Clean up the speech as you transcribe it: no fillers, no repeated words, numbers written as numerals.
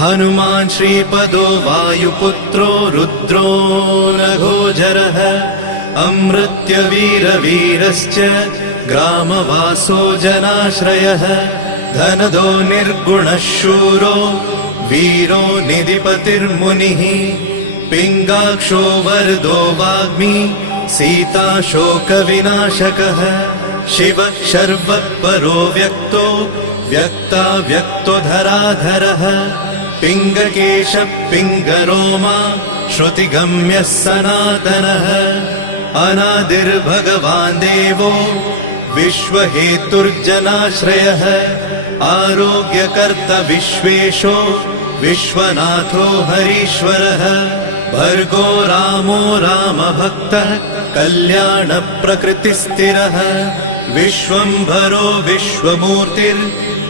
हनुमान् श्रीपदो वायुपुत्रो रुद्रो नघोजरः अमृत्यवीरवीरश्च ग्रामवासो जनाश्रयः धनदो निर्गुणः शूरो वीरो निधिपतिर्मुनिः पिङ्गाक्षो वरदो वाग्मी सीता शोकविनाशकः शिवः शर्वः परो व्यक्तो व्यक्तो धराधरः पिङ्गकेशः पिङ्गरोमा श्रुतिगम्यः सनातनः अनादिर्भगवान् देवो विश्वहेतुर्जनाश्रयः आरोग्यकर्ता विश्वेशो विश्वनाथो हरीश्वरः भर्गो रामो रामभक्तः कल्याणप्रकृतिस्थिरः विश्वम्भरो विश्वमूर्तिर्